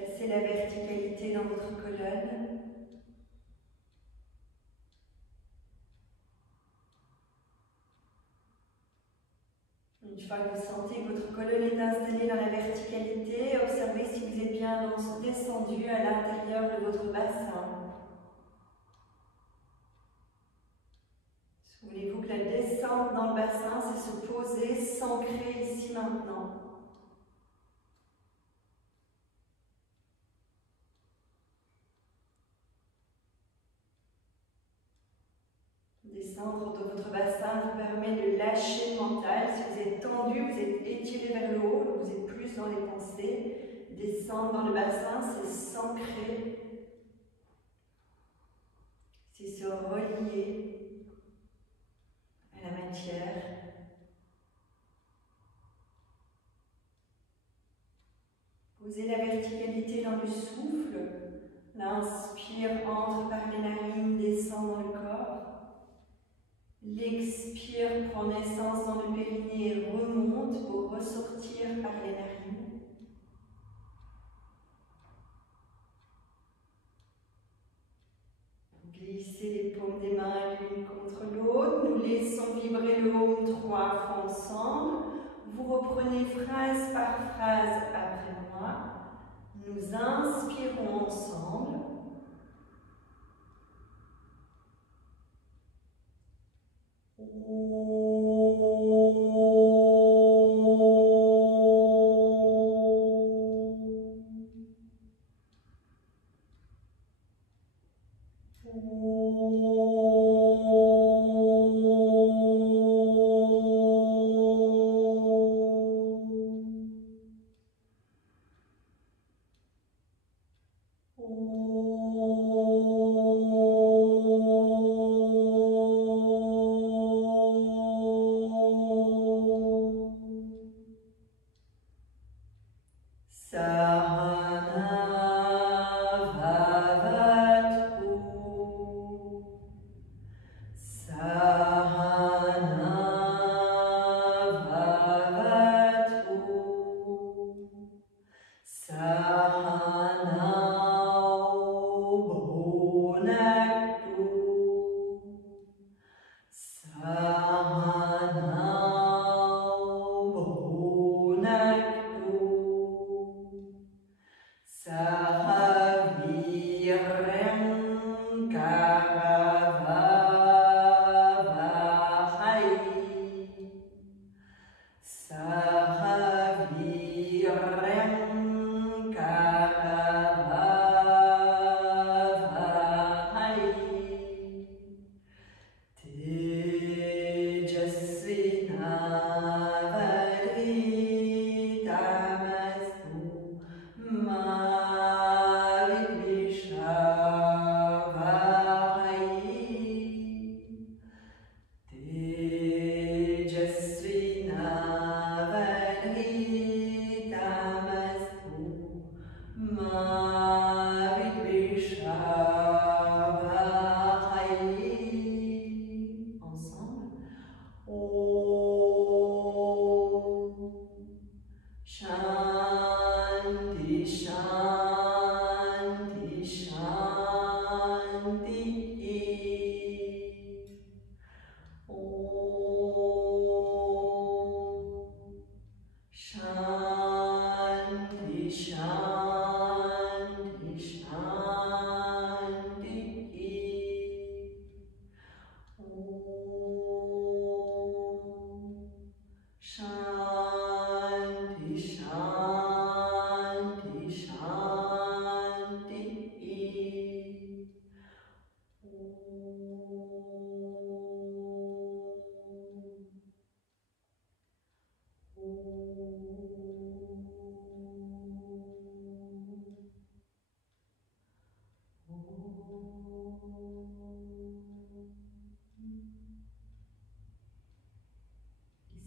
Placez la verticalité dans votre colonne. Une fois que vous sentez que votre colonne est installée dans la verticalité, observez si vous êtes bien descendu à l'intérieur de votre bassin. Souvenez-vous que la descente dans le bassin, c'est se poser, s'ancrer ici maintenant. Descendre de votre bassin vous permet de lâcher le mental. Si vous êtes tendu, vous êtes étiré vers le haut, vous êtes plus dans les pensées. Descendre dans le bassin, c'est s'ancrer, c'est se relier à la matière. Posez la verticalité dans le souffle. L'inspire entre par les narines, descend dans le corps. L'expire prend naissance dans le périnée et remonte pour ressortir par les narines. Glissez les paumes des mains l'une contre l'autre. Nous laissons vibrer le Om 3 fois ensemble. Vous reprenez phrase par phrase après moi. Nous inspirons ensemble.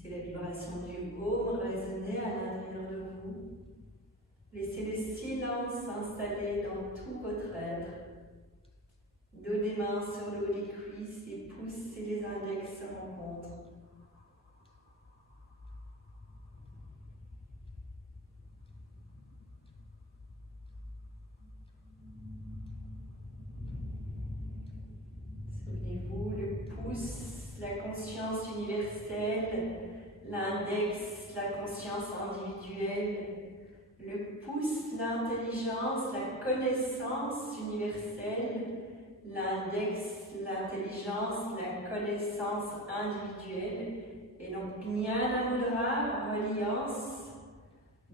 Laissez la vibration du Om résonner à l'intérieur de vous. Laissez le silence s'installer dans tout votre être. Dos des mains sur le haut des cuisses, les pouces et les index se rencontrent. universelle, l'index, la conscience individuelle, le pouce, l'intelligence, la connaissance universelle, l'index, l'intelligence, la connaissance individuelle, et donc Jnana Mudra, reliance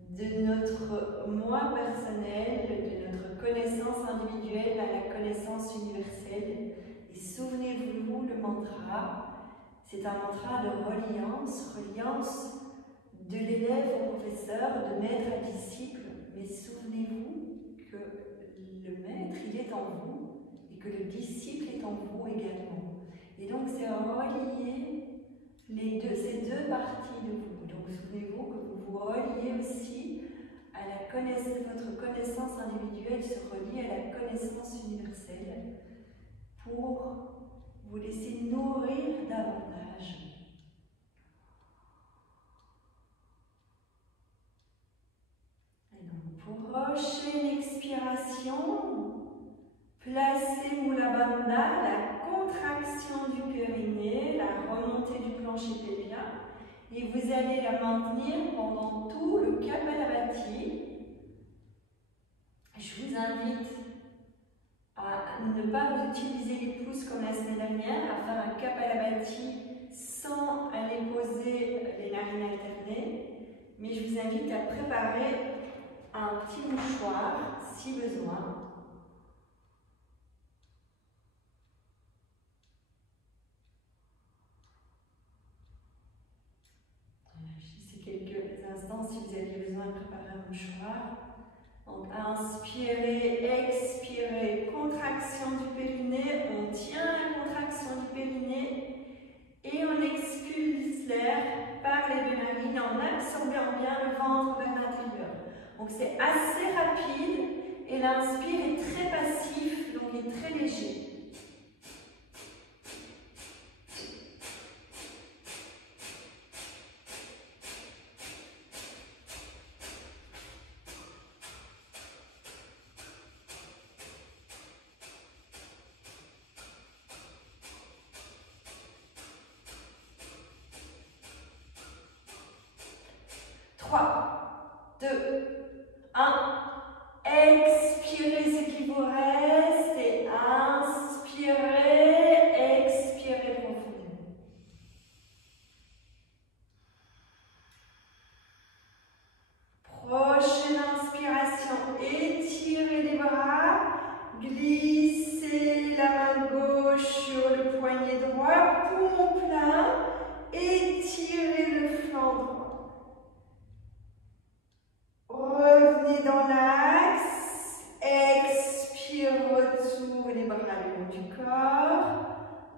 de notre moi personnel, de notre connaissance individuelle à la connaissance universelle. Et souvenez-vous, le mantra, c'est un mantra de reliance, reliance de l'élève au professeur, de maître à disciple. Mais souvenez-vous que le maître, il est en vous et que le disciple est en vous également. Et donc c'est relier ces deux parties de vous. Donc souvenez-vous que vous vous reliez aussi à votre connaissance individuelle se relie à la connaissance universelle pour vous laisser nourrir davantage. Et donc pour prochaine expiration, placez Mula Bandha, la contraction du périnée, la remontée du plancher pelvien, et vous allez la maintenir pendant tout le Kapalabhati. Je vous invite à ne pas utiliser les pouces comme la semaine dernière, à faire un Kapalabhati sans aller poser les narines alternées, mais je vous invite à préparer un petit mouchoir si besoin. Quelques instants si vous avez besoin de préparer un mouchoir. Donc inspirez, expirez, contraction du périnée, on tient la contraction du périnée et on expulse l'air par les deux narines en absorbant bien le ventre vers l'intérieur. Donc c'est assez rapide et l'inspire est très passif, donc est très léger. Expirez ce qui vous reste et inspirez, expirez profondément. Prochaine inspiration, étirez les bras, glissez la main gauche sur le poignet droit, poumon plein, étirez le flanc droit. Revenez dans l'axe, expire, retour les bras le long du corps,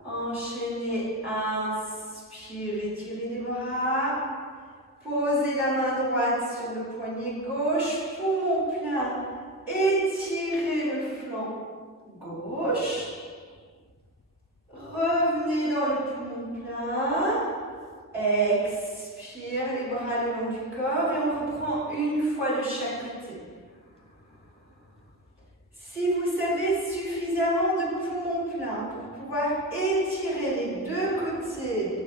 enchaînez, inspire, étirez les bras, posez la main droite sur le poignet gauche, poumon plein, étirez le flanc gauche, revenez dans le poumon plein, expire les bras le long du corps et on reprend une fois de chaque côté. Si vous avez suffisamment de poumons pleins pour pouvoir étirer les deux côtés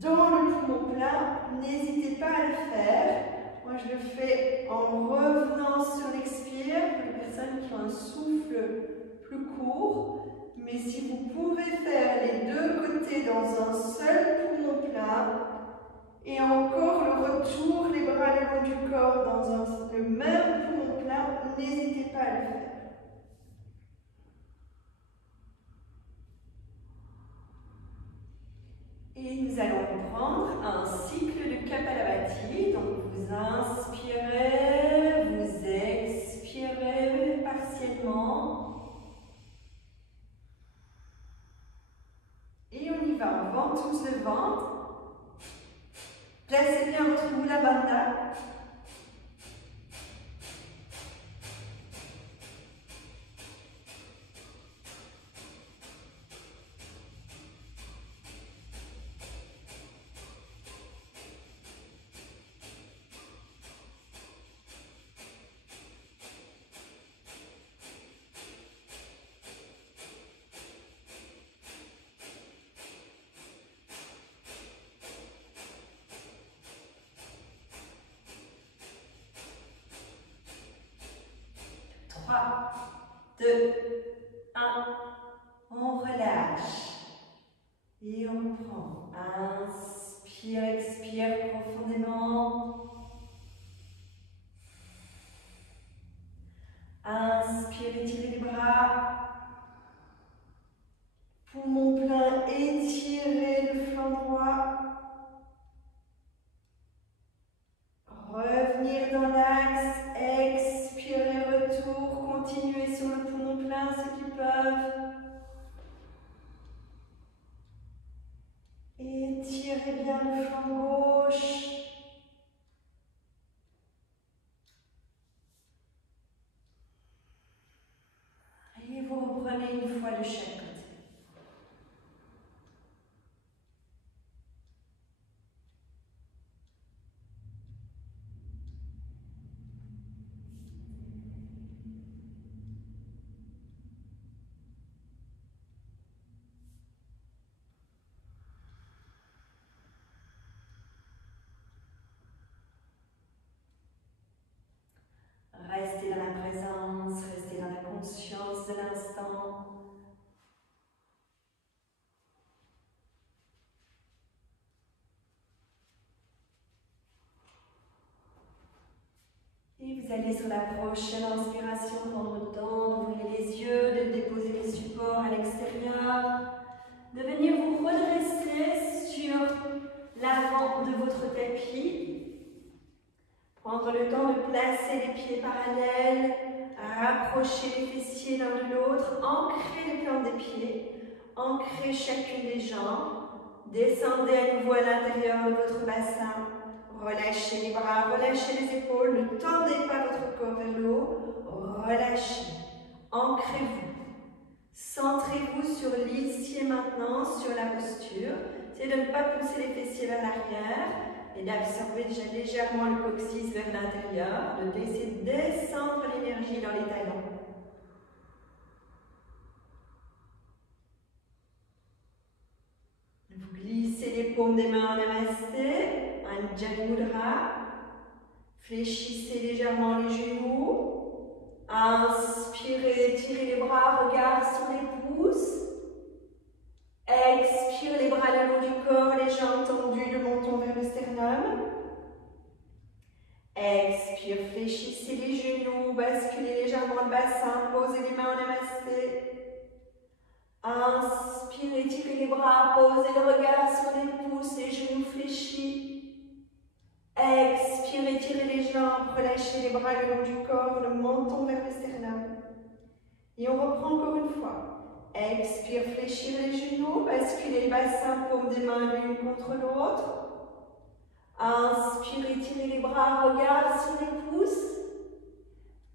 dans le poumon plein, n'hésitez pas à le faire. Moi, je le fais en revenant sur l'expire pour les personnes qui ont un souffle plus court. Mais si vous pouvez faire les deux côtés dans un seul poumon plein, et encore le retour, les bras le long du corps dans le même poumon plein, n'hésitez pas à le faire. Et nous allons prendre un cycle de Kapalabhati. Donc vous inspirez, vous expirez partiellement. Et on y va, on ventouse le ventre. Placez bien votre Mula Bandha. le flanc gauche. Et vous reprenez une fois de chaque côté. Restez dans la présence, restez dans la conscience de l'instant. Et vous allez sur la prochaine inspiration prendre le temps d'ouvrir les yeux, de déposer les supports à l'extérieur, de venir vous redresser sur l'avant de votre tapis. Prendre le temps de placer les pieds parallèles, rapprocher les fessiers l'un de l'autre, ancrer les plantes des pieds, ancrer chacune des jambes, descendez à nouveau à l'intérieur de votre bassin, relâchez les bras, relâchez les épaules, ne tendez pas votre corps vers le haut, relâchez, ancrez-vous, centrez-vous sur l'ici et maintenant, sur la posture, c'est de ne pas pousser les fessiers vers l'arrière, et d'absorber déjà légèrement le coccyx vers l'intérieur, de laisser descendre l'énergie dans les talons. Vous glissez les paumes des mains en namasté, Anjali Mudra. Fléchissez légèrement les genoux. Inspirez, étirez les bras, regard sur les pouces. Expire les bras le long du corps, les jambes tendues, le menton vers le sternum. Expire, fléchissez les genoux, basculez légèrement le bassin, posez les mains en namasté. Inspire, étirez les bras, posez le regard sur les pouces, les genoux fléchis. Expire, étirez les jambes, relâchez les bras le long du corps, le menton vers le sternum. Et on reprend encore une fois. Expire, fléchir les genoux, basculez le bassin, paume des mains l'une contre l'autre. Inspire, étirez les bras, regard sur les pouces.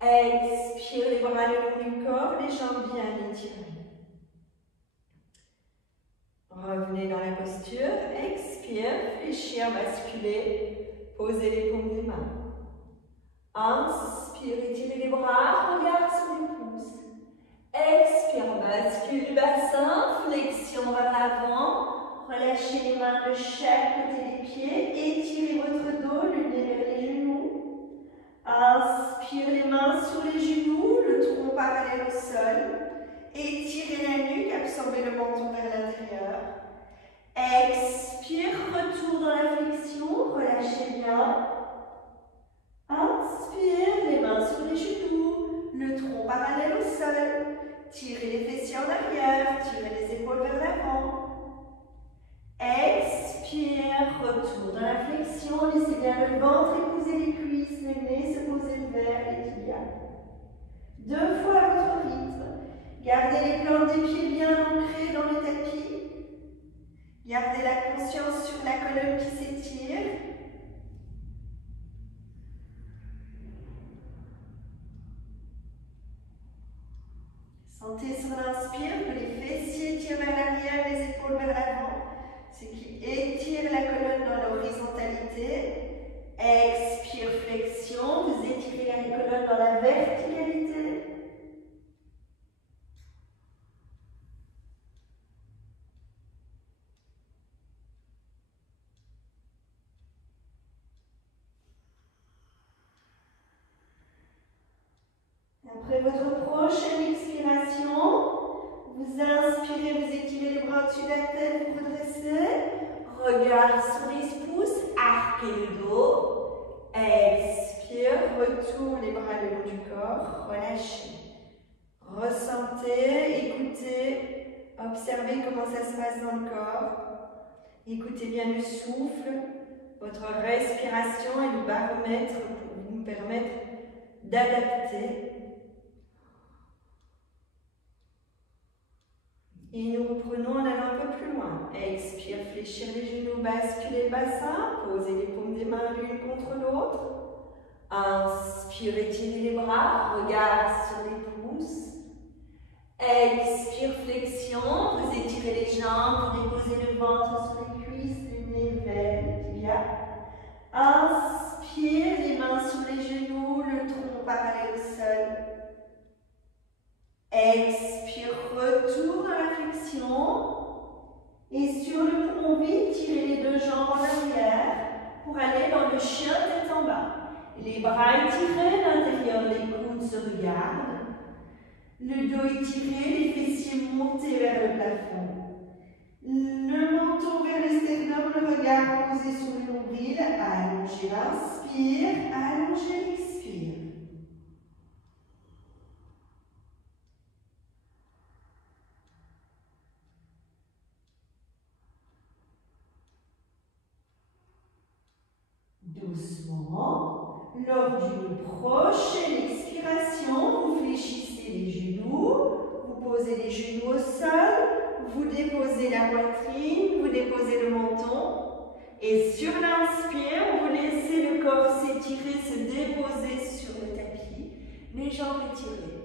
Expire les bras le long du corps, les jambes bien étirées. Revenez dans la posture, expire, fléchir, basculer, posez les paumes des mains. Inspire, étirez les bras, regard sur les pouces. Expire, bascule du bassin, flexion vers l'avant, relâchez les mains de chaque côté des pieds, étirez votre dos, l'une vers les genoux. Inspire les mains sur les genoux, le tronc parallèle au sol. Étirez la nuque, absorbez le menton vers l'intérieur. Expire, retour dans la flexion, relâchez bien. Inspire, les mains sur les genoux, le tronc parallèle au sol. Tirez les fessiers en arrière, tirez les épaules vers l'avant. Expire, retour dans la flexion, laissez bien le ventre épouser les cuisses, le nez se poser vers les tibias. 2 fois à votre rythme. Gardez les plantes des pieds bien ancrées dans le tapis. Gardez la conscience sur la colonne qui s'étire. Sentez sur l'inspire que les fessiers tirent vers l'arrière, les épaules vers l'avant, ce qui étire la colonne dans l'horizontalité. Expire, flexion, vous étirez la colonne dans la verticalité. Après votre prochaine expiration, vous inspirez, vous étirez les bras au-dessus de la tête, vous redressez. Regard sur les pouces, arquez le dos. Expire, retourne les bras le long du corps, relâchez. Ressentez, écoutez, observez comment ça se passe dans le corps. Écoutez bien le souffle, votre respiration et le baromètre pour vous permettre d'adapter. Et nous reprenons en allant un peu plus loin. Expire, fléchir les genoux, basculer le bassin, poser les paumes des mains l'une contre l'autre. Inspire, étirer les bras, regard sur les pouces. Expire, flexion, vous étirez les jambes, vous déposez le ventre sur les cuisses, le nez vers les tibias. Inspire, les mains sur les genoux, le tronc parallèle au sol. Expire, retour dans la flexion. Et sur le poumon vide, tirez les deux jambes en arrière pour aller dans le chien tête en bas. Les bras étirés, l'intérieur des coudes se regardent. Le dos étiré, les fessiers montés vers le plafond. Le menton vers le sternum, le regard posé sur le nombril. Allongez l'inspire, allongez l'expire. Doucement, lors d'une prochaine expiration, vous fléchissez les genoux, vous posez les genoux au sol, vous déposez la poitrine, vous déposez le menton. Et sur l'inspire, vous laissez le corps s'étirer, se déposer sur le tapis, les jambes étirées.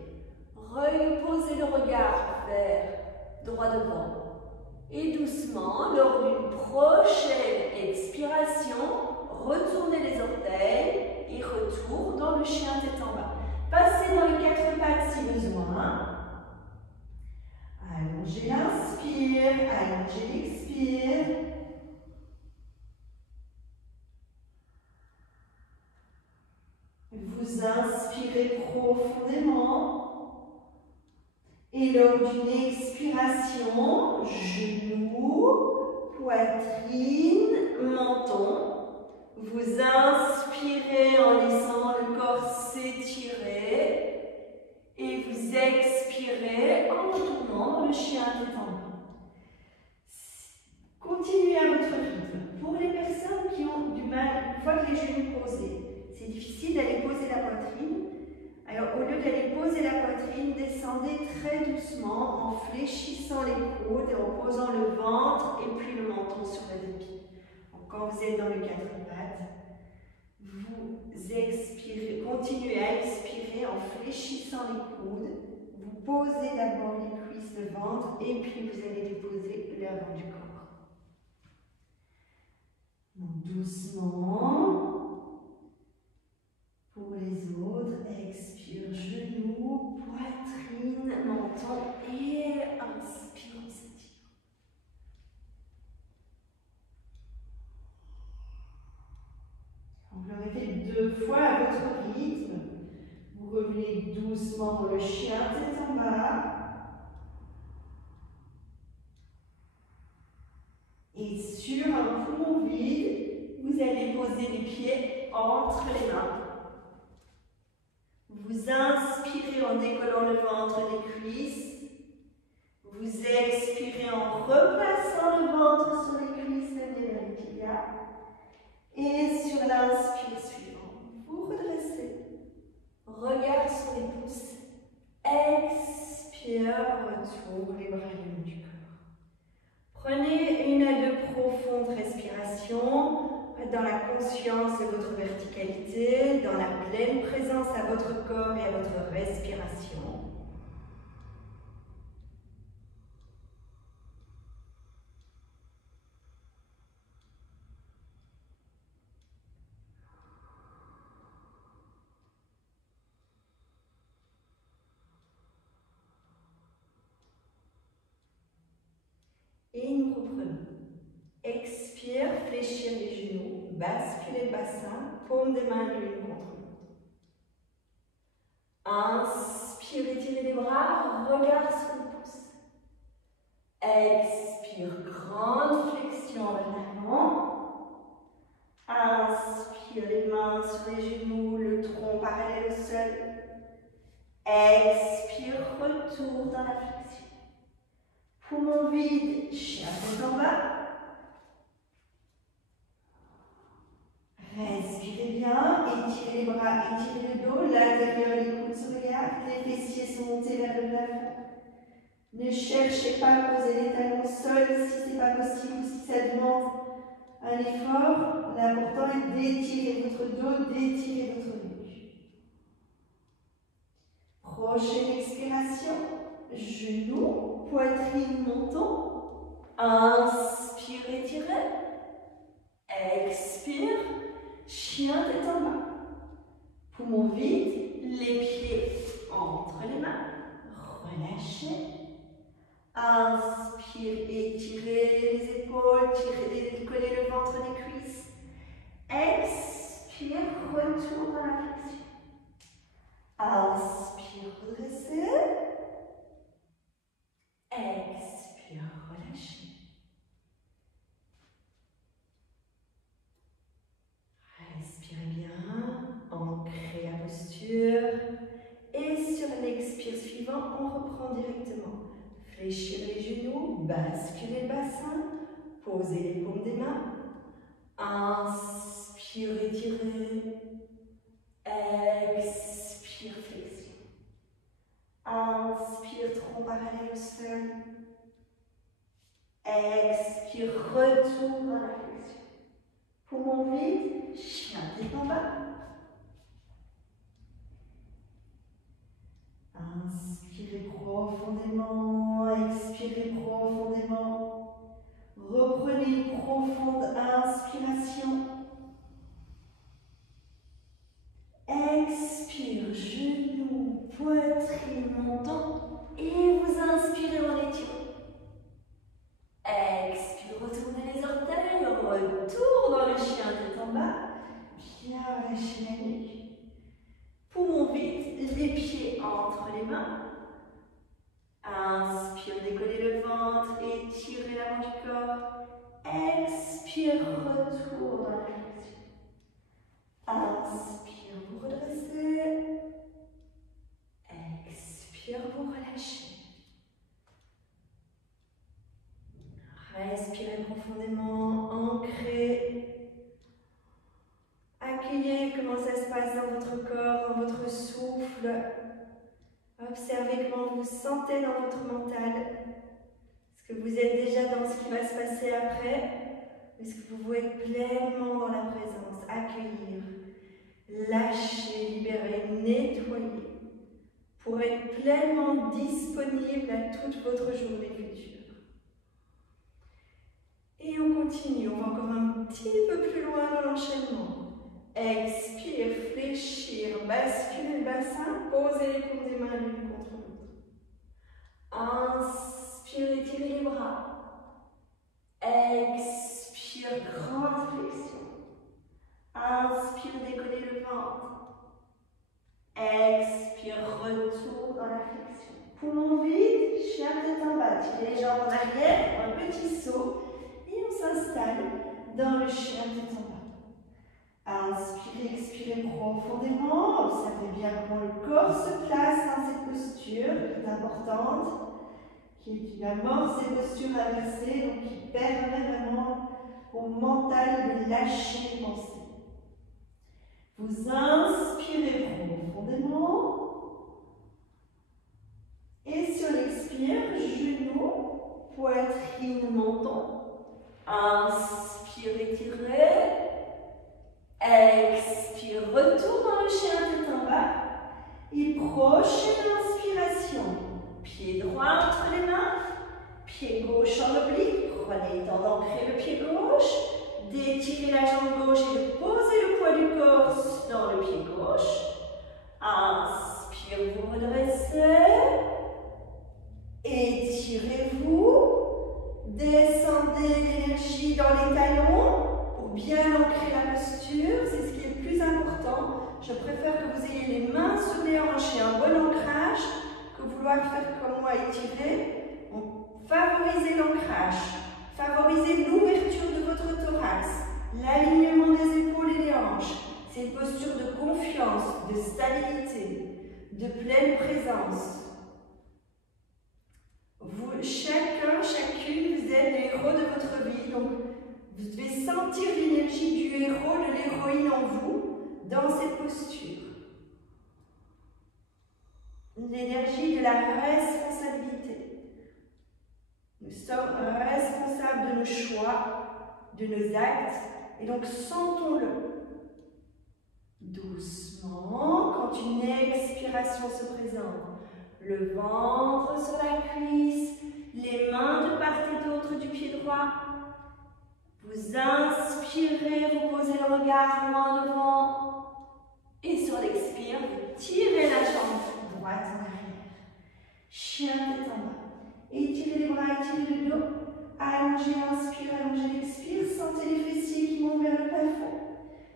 Reposez le regard vers droit devant. Et doucement, lors d'une prochaine expiration, retournez les orteils et retour dans le chien tête en bas. Passez dans les quatre pattes si besoin. Allongez l'inspire, allongez l'expire. Vous inspirez profondément. Et lors d'une expiration, genoux, poitrine, menton. Vous inspirez en laissant le corps s'étirer. Et vous expirez en retournant dans le chien tête en bas. Continuez à votre rythme. Pour les personnes qui ont du mal, une fois que les genoux posés, c'est difficile d'aller poser la poitrine. Alors, au lieu d'aller poser la poitrine, descendez très doucement en fléchissant les coudes et en posant le ventre et puis le menton sur le tapis. Donc, quand vous êtes dans le quatre pattes, vous expirez, continuez à expirer en fléchissant les coudes. Vous posez d'abord les cuisses, le ventre et puis vous allez déposer l'avant du corps. Donc, doucement. Pour les autres, expire, genoux, poitrine, menton et inspire, on s'étire. Vous le répétez 2 fois à votre rythme. Vous revenez doucement dans le chien tête en bas. Et sur un poumon vide, vous allez poser les pieds entre les mains. Vous inspirez en décollant le ventre des cuisses. Vous expirez en replaçant le ventre sur les cuisses, le nez vers les tibias. Et sur l'inspire suivant, vous redressez. Regard sur les pouces. Expire, retour, les bras le long du corps. Prenez 1 à 2 profondes respirations. Dans la conscience de votre verticalité, dans la pleine présence à votre corps et à votre respiration. Et nous reprenons. Expire, fléchir les genoux, basculer le bassin, paume des mains l'une contre l'autre. Inspire, étirez les bras, regard sur le pouce. Expire, grande flexion vers l'avant. Inspire, les mains sur les genoux, le tronc parallèle au sol. Expire, retour dans la flexion. Poumon vide, chien tête en bas. Respirez bien, étirez les bras, étirez le dos, l'intérieur des coudes se regardent, les fessiers sont montés vers le plafond. Ne cherchez pas à poser les talons au sol si ce n'est pas possible, si ça demande un effort. L'important est d'étirer votre dos, d'étirer votre nuque. Prochaine expiration, genoux, poitrine montant. Inspire, étirez. Expire, chien tête en bas. Poumon vide, les pieds entre les mains. Relâchez. Inspire, étirez les épaules, collez le ventre des cuisses. Expire, retour dans la flexion. Inspire, redressez. Expire, relâchez. Respirez bien, ancrez la posture. Et sur l'expire suivant, on reprend directement. Fléchir les genoux, basculez le bassin, posez les paumes des mains. Inspire, étirez. Expire, flexion. Inspire, tronc parallèle au sol. Expire, retour dans la flexion. Poumon vide, chien tête en bas. Inspirez profondément, expirez profondément. Reprenez une profonde inspiration. Expire, genoux, poitrine montant et vous inspirez en étirant. Expire, retournez les orteils, retour dans le chien tête en bas. Bien relâchez la nuque. Poumon vide, les pieds entre les mains. Inspire, décollez le ventre, étirez l'avant du corps. Expire, retour dans la flexion. Inspire, vous redressez. Expire, vous relâchez. Respirez profondément, ancrez. Accueillez comment ça se passe dans votre corps, dans votre souffle. Observez comment vous vous sentez dans votre mental. Est-ce que vous êtes déjà dans ce qui va se passer après? Est-ce que vous êtes pleinement dans la présence? Accueillir, lâcher, libérer, nettoyer pour être pleinement disponible à toute votre journée future. Et on continue, on va encore un petit peu plus loin dans l'enchaînement. Expire, fléchir, basculer le bassin, posez les paumes des mains l'une contre l'autre. Inspire, étirez les bras. Expire, grande flexion. Inspire, décollez le ventre. Expire, retour dans la flexion. Poumon vide, chien tête en bas. Tirez les jambes en arrière, un petit saut. Et on s'installe dans le chien tête en bas. Inspirez, expirez profondément. Observez bien comment le corps se place dans cette posture qui est importante, qui est une amorce des postures inversées, donc qui permet vraiment au mental de lâcher les pensées. Vous inspirez profondément. Et sur l'expire, genoux, poitrine, menton. Inspire, étirez. Expire, retour dans le chien tête en bas. Et prochaine inspiration. Pied droit entre les mains. Pied gauche en oblique. Prenez le temps d'ancrer le pied gauche. D'étirer la jambe gauche et de poser le poids du corps dans le pied gauche. Inspire, vous redressez. Étirez-vous. Descendez l'énergie dans les talons. Pour bien ancrer la posture, c'est ce qui est le plus important. Je préfère que vous ayez les mains sur les hanches et un bon ancrage que vouloir faire comme moi étirer. Donc, favorisez l'ancrage, favorisez l'ouverture de votre thorax, l'alignement des épaules et des hanches. C'est une posture de confiance, de stabilité, de pleine présence. Vous, chacun, chacune, vous êtes les héros de votre vie. Donc, vous devez sentir l'énergie du héros, de l'héroïne en vous, dans cette posture. L'énergie de la responsabilité. sommes responsables de nos choix, de nos actes, et donc sentons-le. Doucement, quand une expiration se présente, le ventre sur la cuisse, les mains de part et d'autre du pied droit. Vous inspirez, vous posez le regard loin devant. Et sur l'expire, vous tirez la jambe droite en arrière. Chien tête en bas. Étirez les bras, étirez le dos. Allongez, inspire, allongez l'expire. Sentez les fessiers qui montent vers le plafond.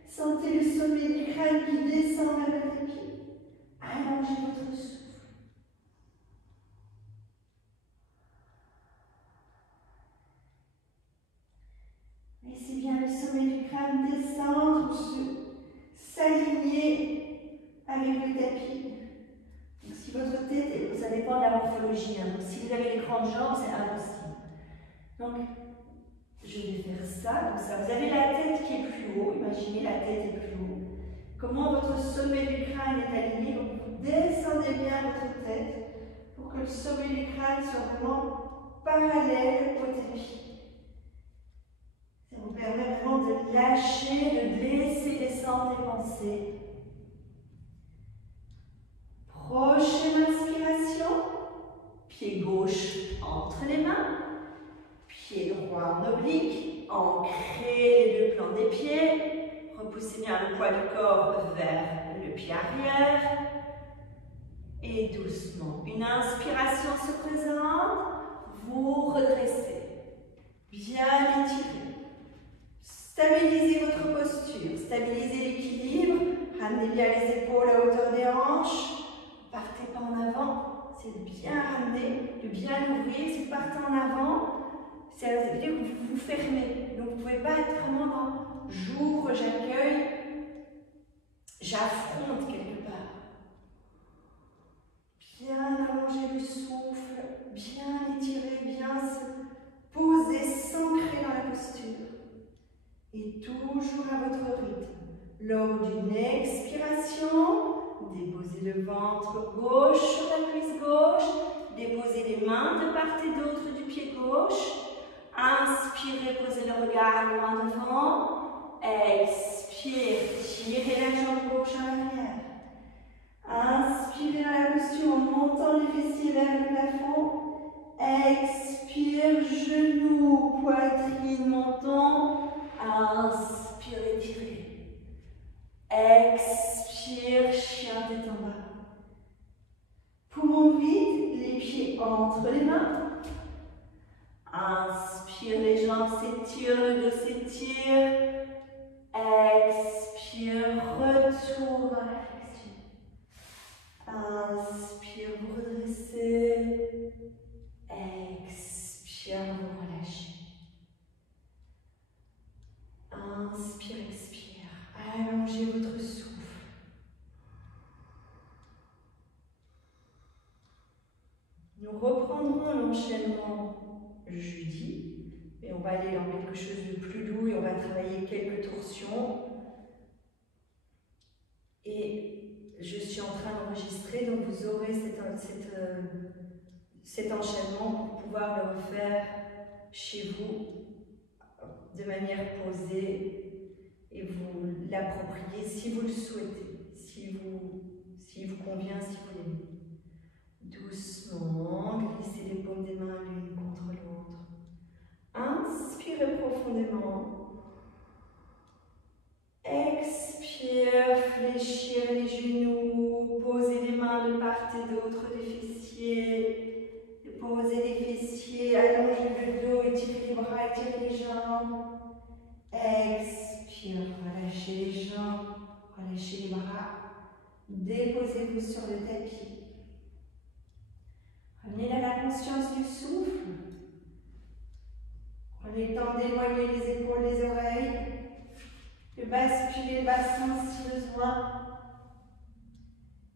Sentez le sommet du crâne qui descend vers le tapis. Allongez votre souffle. Laissez bien le sommet du crâne descendre ou s'aligner avec le tapis. Donc, si votre tête, ça dépend de la morphologie, hein. Donc, si vous avez les grandes jambes, c'est impossible. Donc, je vais faire ça, comme ça. Vous avez la tête qui est plus haut, imaginez la tête est plus haut. Comment votre sommet du crâne est aligné? Donc, vous descendez bien votre tête pour que le sommet du crâne soit vraiment parallèle au tapis. Ça vous permet vraiment de lâcher, de laisser descendre les pensées. Prochaine inspiration, pied gauche entre les mains, pied droit en oblique, ancrez les deux plans des pieds, repoussez bien le poids du corps vers le pied arrière, et doucement, une inspiration se présente, vous redressez, bien étiré. Stabilisez votre posture, stabilisez l'équilibre, ramenez bien les épaules à hauteur des hanches, partez pas en avant, c'est de bien ramener, de bien ouvrir. Si vous partez en avant, ça veut dire que vous vous fermez, donc vous ne pouvez pas être vraiment dans j'ouvre, j'accueille, j'affronte quelque part. Bien allonger le souffle, bien étirer, bien se poser, s'ancrer dans la posture. Et toujours à votre rythme. Lors d'une expiration, déposez le ventre gauche sur la cuisse gauche, déposez les mains de part et d'autre du pied gauche. Inspirez, posez le regard loin devant. Expire, tirez la jambe gauche en arrière. Inspirez dans la posture en montant les fessiers vers le plafond. Expire, genoux, poitrine, menton. Inspire, étirez. Expire, chien tête en bas. Poumon vide, les pieds entre les mains. Inspire, les jambes s'étirent, le dos s'étire. Expire, retour dans la flexion. Inspire, vous redressez. Expire, vous relâchez. Inspire, expire. Allongez votre souffle. Nous reprendrons l'enchaînement jeudi. Et on va aller dans quelque chose de plus doux et on va travailler quelques torsions. Et je suis en train d'enregistrer, donc vous aurez cet enchaînement pour pouvoir le refaire chez vous de manière posée et vous l'approprier si vous le souhaitez, s'il vous convient, si vous l'aimez. Doucement, glissez les paumes des mains l'une contre l'autre. Inspirez profondément. Expire, fléchir les genoux, posez les mains de part et d'autre des fessiers, posez les fessiers, allongez le dos, étirez les bras, étirez les jambes. Expire, relâchez les jambes, relâchez les bras, déposez-vous sur le tapis. Ramenez à la conscience du souffle. Prenez le temps d'éloigner les épaules des oreilles, de basculer le bassin si besoin,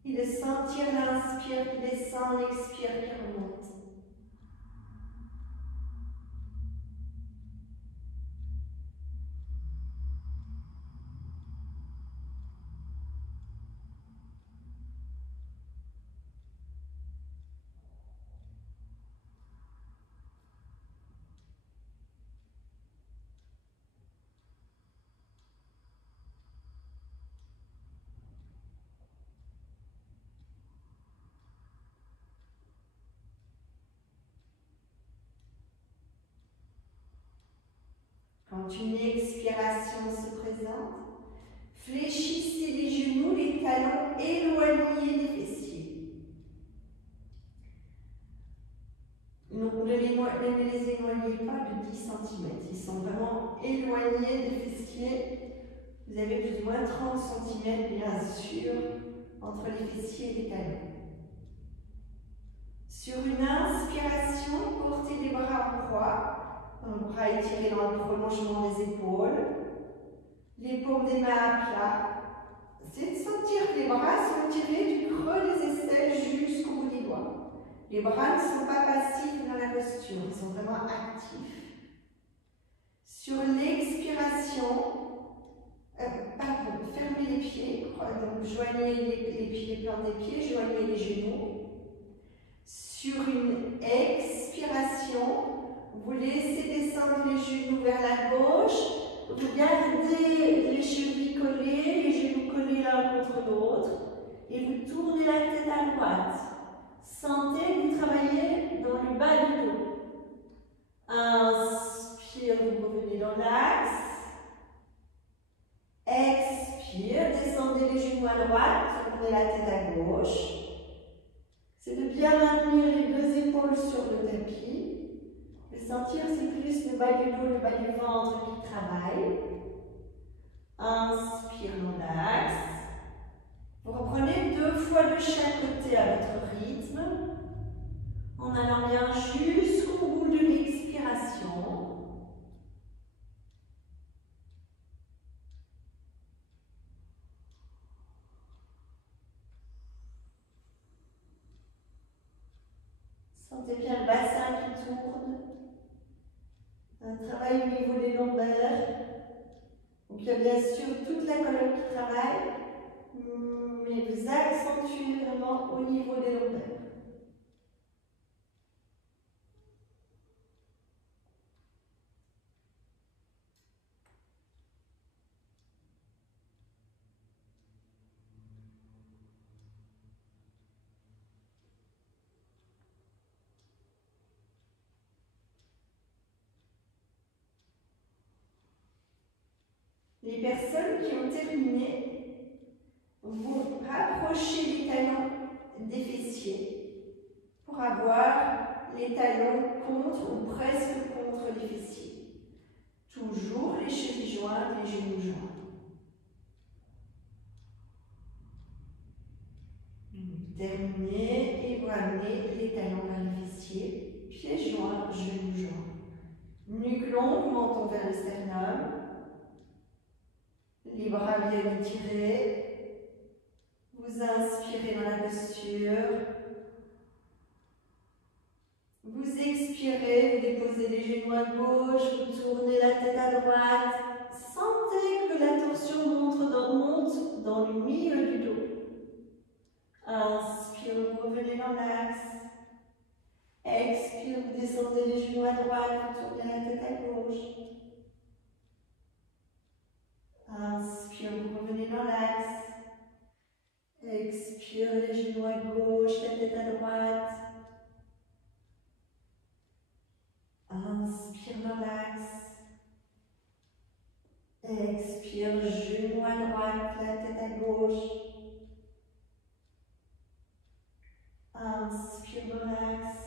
et de sentir l'inspire qui descend, l'expire qui remonte. Quand une expiration se présente, fléchissez les genoux, les talons éloignés des fessiers. Donc ne les éloignez pas de 10 cm. Ils sont vraiment éloignés des fessiers. Vous avez plus ou moins 30 cm, bien sûr, entre les fessiers et les talons. Sur une inspiration, portez les bras en croix, un bras étiré dans le prolongement des épaules, les paumes des mains à plat. C'est de sentir que les bras sont tirés du creux des aisselles jusqu'au bout des doigts. Les bras ne sont pas passifs dans la posture, ils sont vraiment actifs. Sur l'expiration, fermez les pieds, donc joignez les pieds, plante des pieds, joignez les genoux. Sur une expiration, vous laissez descendre les genoux vers la gauche, vous gardez les chevilles collées, les genoux collés l'un contre l'autre, et vous tournez la tête à droite. Sentez que vous travaillez dans le bas du dos. Inspire, vous revenez dans l'axe. Expire, descendez les genoux à droite, tournez la tête à gauche. C'est de bien maintenir les deux épaules sur le tapis. Le sentir, c'est plus le bas du dos, le bas du ventre qui travaille. Inspire dans l'axe. Vous reprenez 2 fois de chaque côté à votre rythme, en allant bien jusqu'au bout de l'expiration. Sentez bien le bassin qui tourne. Un travail au niveau des lombaires. Donc il y a bien sûr toute la colonne qui travaille, mais vous accentuez vraiment au niveau des lombaires. Les personnes qui ont terminé vont rapprocher les talons des fessiers pour avoir les talons contre ou presque contre les fessiers. Toujours les chevilles jointes, les genoux joints. Terminez et vous ramenez les talons vers les fessiers, pieds joints, genoux joints. Nuque longue, menton vers le sternum. Les bras bien étirés. Vous inspirez dans la posture. Vous expirez, vous déposez les genoux à gauche, vous tournez la tête à droite. Sentez que la torsion monte dans le milieu du dos. Inspire, vous revenez dans l'axe. Expire, vous descendez les genoux à droite, vous tournez la tête à gauche. Inspire, vous revenez dans l'axe. Expire, les genoux à gauche, la tête à droite. Inspire dans l'axe. Expire, genoux à droite, la tête à gauche. Inspire dans l'axe.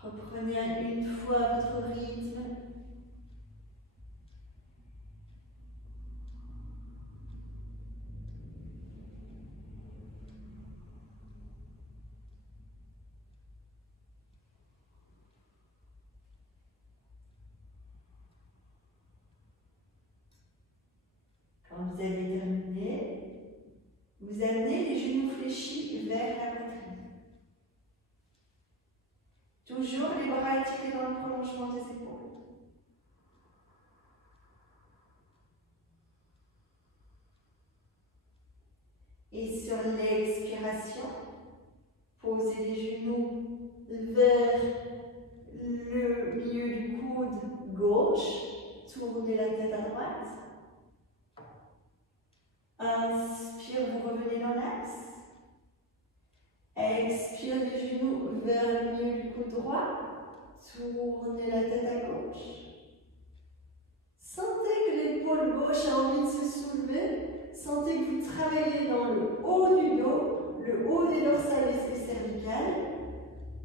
Reprenez une fois votre rythme. Quand vous avez terminé, vous amenez les genoux fléchis vers la poitrine. Toujours les bras étirés dans le prolongement des épaules. Et sur l'expiration, posez les genoux vers le milieu du coude gauche. Tournez la tête à droite. Inspire, vous revenez dans l'axe. Expire les genoux vers le milieu du coude droit. Tournez la tête à gauche. ensuite, vous travaillez dans le haut du dos, le haut des dorsalis et cervicales.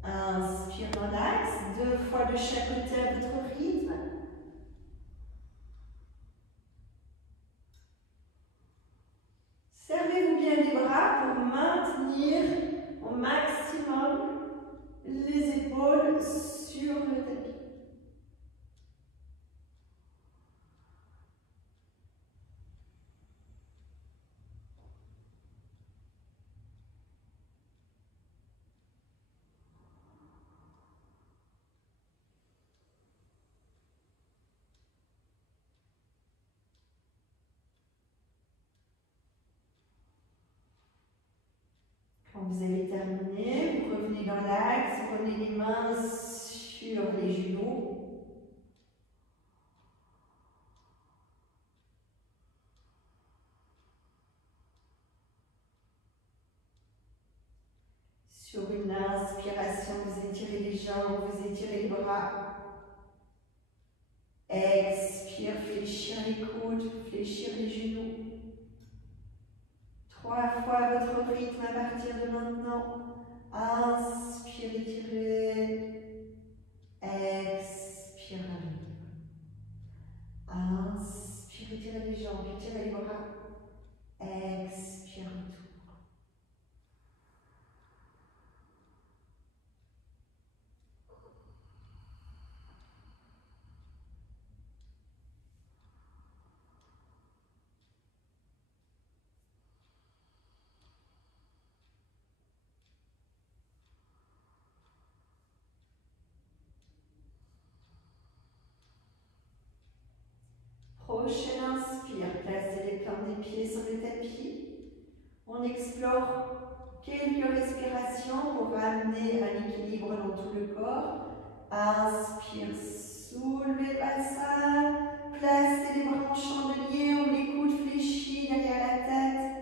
Inspire dans l'axe, 2 fois de chaque côté à votre rythme. Servez-vous bien les bras pour maintenir au maximum les épaules sur le tapis. Quand vous avez terminé, vous revenez dans l'axe, vous prenez les mains sur les genoux. Sur une inspiration, vous étirez les jambes, vous étirez les bras. Expire, fléchir les coudes, fléchir les genoux. 3 fois votre rythme à partir de maintenant. Inspire, étirez. Expire, libre. Inspire, étirez les jambes, étirez les bras. Expire, retour. Prochaine inspire, placez les plantes des pieds sur le tapis. On explore quelques respirations pour ramener un équilibre dans tout le corps. Inspire, soulevez le bassin, placez les bras en chandelier ou les coudes fléchis derrière la tête.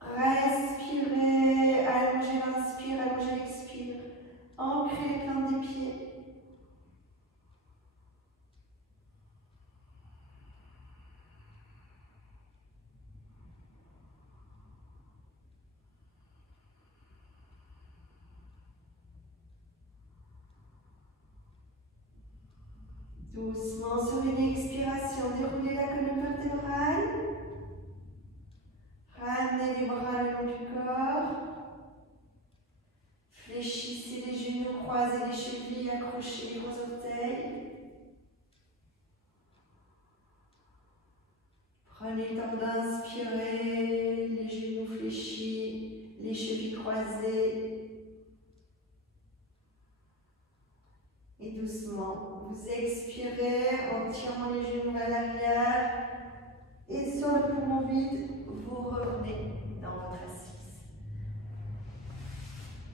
Respirez, allongez l'inspire, allongez l'expire. Ancrez les plantes des pieds. Doucement sur une expiration, déroulez la colonne vertébrale. Ramenez les bras le long du corps. Fléchissez les genoux, croisez les chevilles, accrochez les gros orteils. Prenez le temps d'inspirer, les genoux fléchis, les chevilles croisées. Et doucement, vous expirez en tirant les genoux vers l'arrière. Et sur le poumon vide, vous revenez dans votre assise.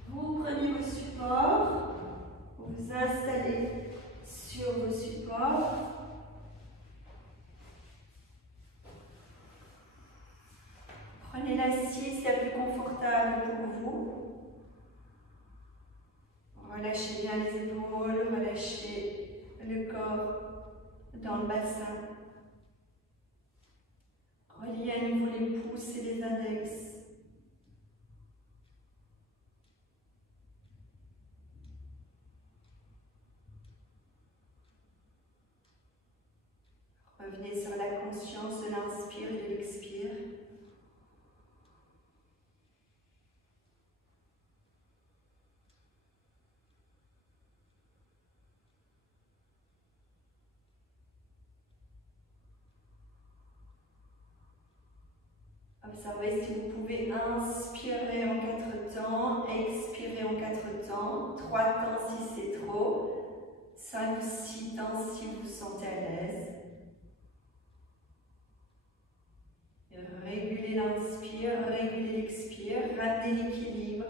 Vous prenez vos supports, vous vous installez sur vos supports. Prenez l'assise la plus confortable pour vous. Relâchez bien les épaules, relâchez le corps dans le bassin. Reliez à nouveau les pouces et les index. Revenez sur la conscience de l'inspire et de l'expire. Observez si vous pouvez inspirer en 4 temps, expirer en 4 temps, 3 temps si c'est trop, 5 ou 6 temps si vous vous sentez à l'aise. Régulez l'inspire, régulez l'expire, ramenez l'équilibre.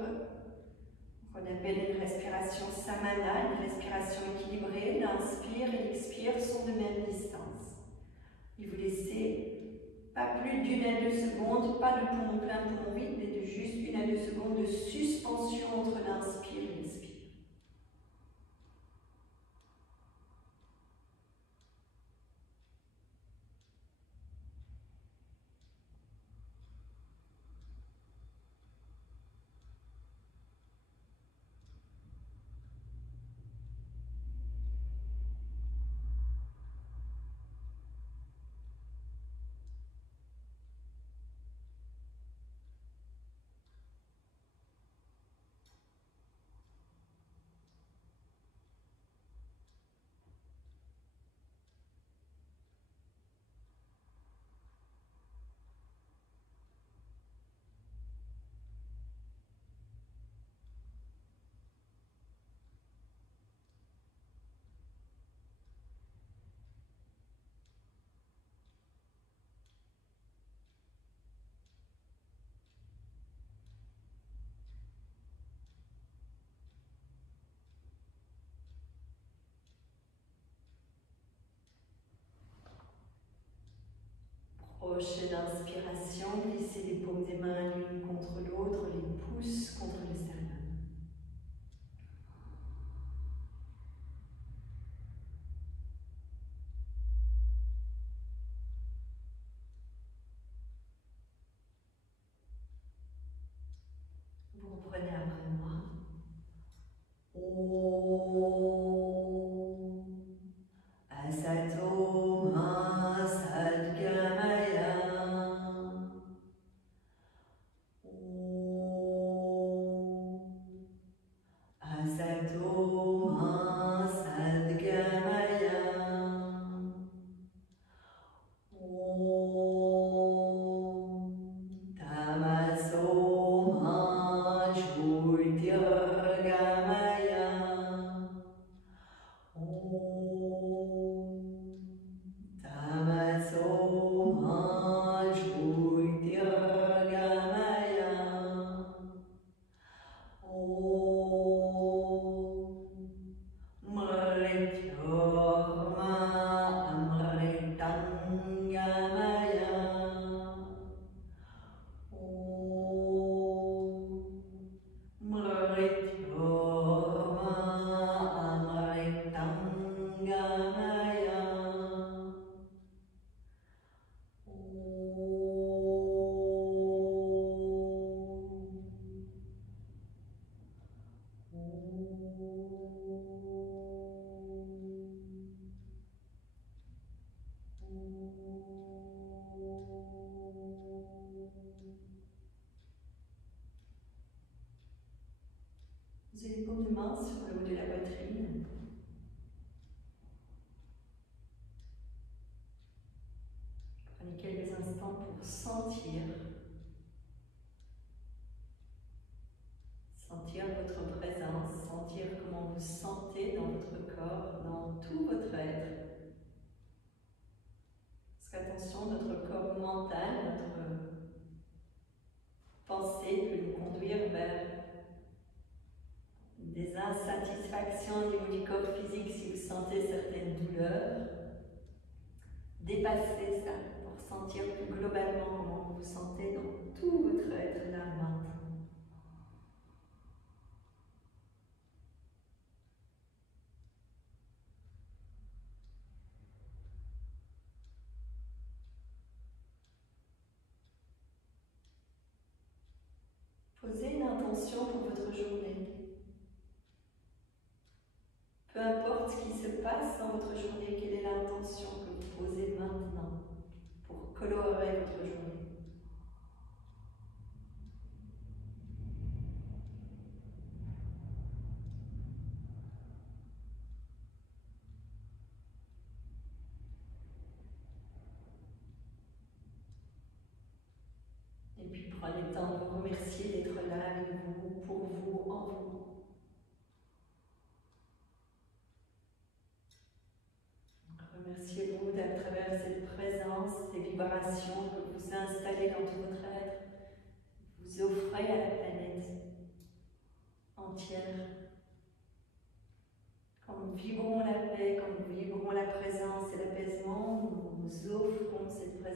On appelle une respiration samana, une respiration équilibrée. L'inspire et l'expire sont de même distance. Et vous laissez pas plus d'1 à 2 secondes, pas de poumon plein, poumon vide, mais de juste 1 à 2 secondes de suspension entre l'inspire et l'expire. Prochaine inspiration, glissez les paumes des mains l'une contre l'autre, les pouces contre le sternum. Vous reprenez après moi. Asato ma sadgamaya. Asato ma sadgamaya. Tamaso ma jyotirgamaya. Tamaso ma jyotirgamaya. Mrityorma amritangamaya. Mrityorma amritangamaya. Vous avez les paumes de main sur le haut de la poitrine. Prenez quelques instants pour sentir votre présence, sentir comment vous sentez dans votre corps, dans tout votre être. Parce qu'attention, notre corps mental, notre pensée peut nous conduire vers des insatisfactions au niveau du corps physique si vous sentez certaines douleurs. Dépassez ça pour sentir plus globalement comment vous vous sentez dans tout votre être là maintenant. Posez une intention pour votre journée. Peu importe ce qui se passe dans votre journée, quelle est l'intention que vous posez maintenant pour colorer votre journée. Et puis prenez le temps de vous remercier d'être là avec vous, pour vous, en vous. Remerciez-vous d'à travers cette présence, ces vibrations que vous installez dans tout votre être, vous offrez à la planète entière. Quand nous vibrons la paix, quand nous vibrons la présence et l'apaisement, nous offrons cette présence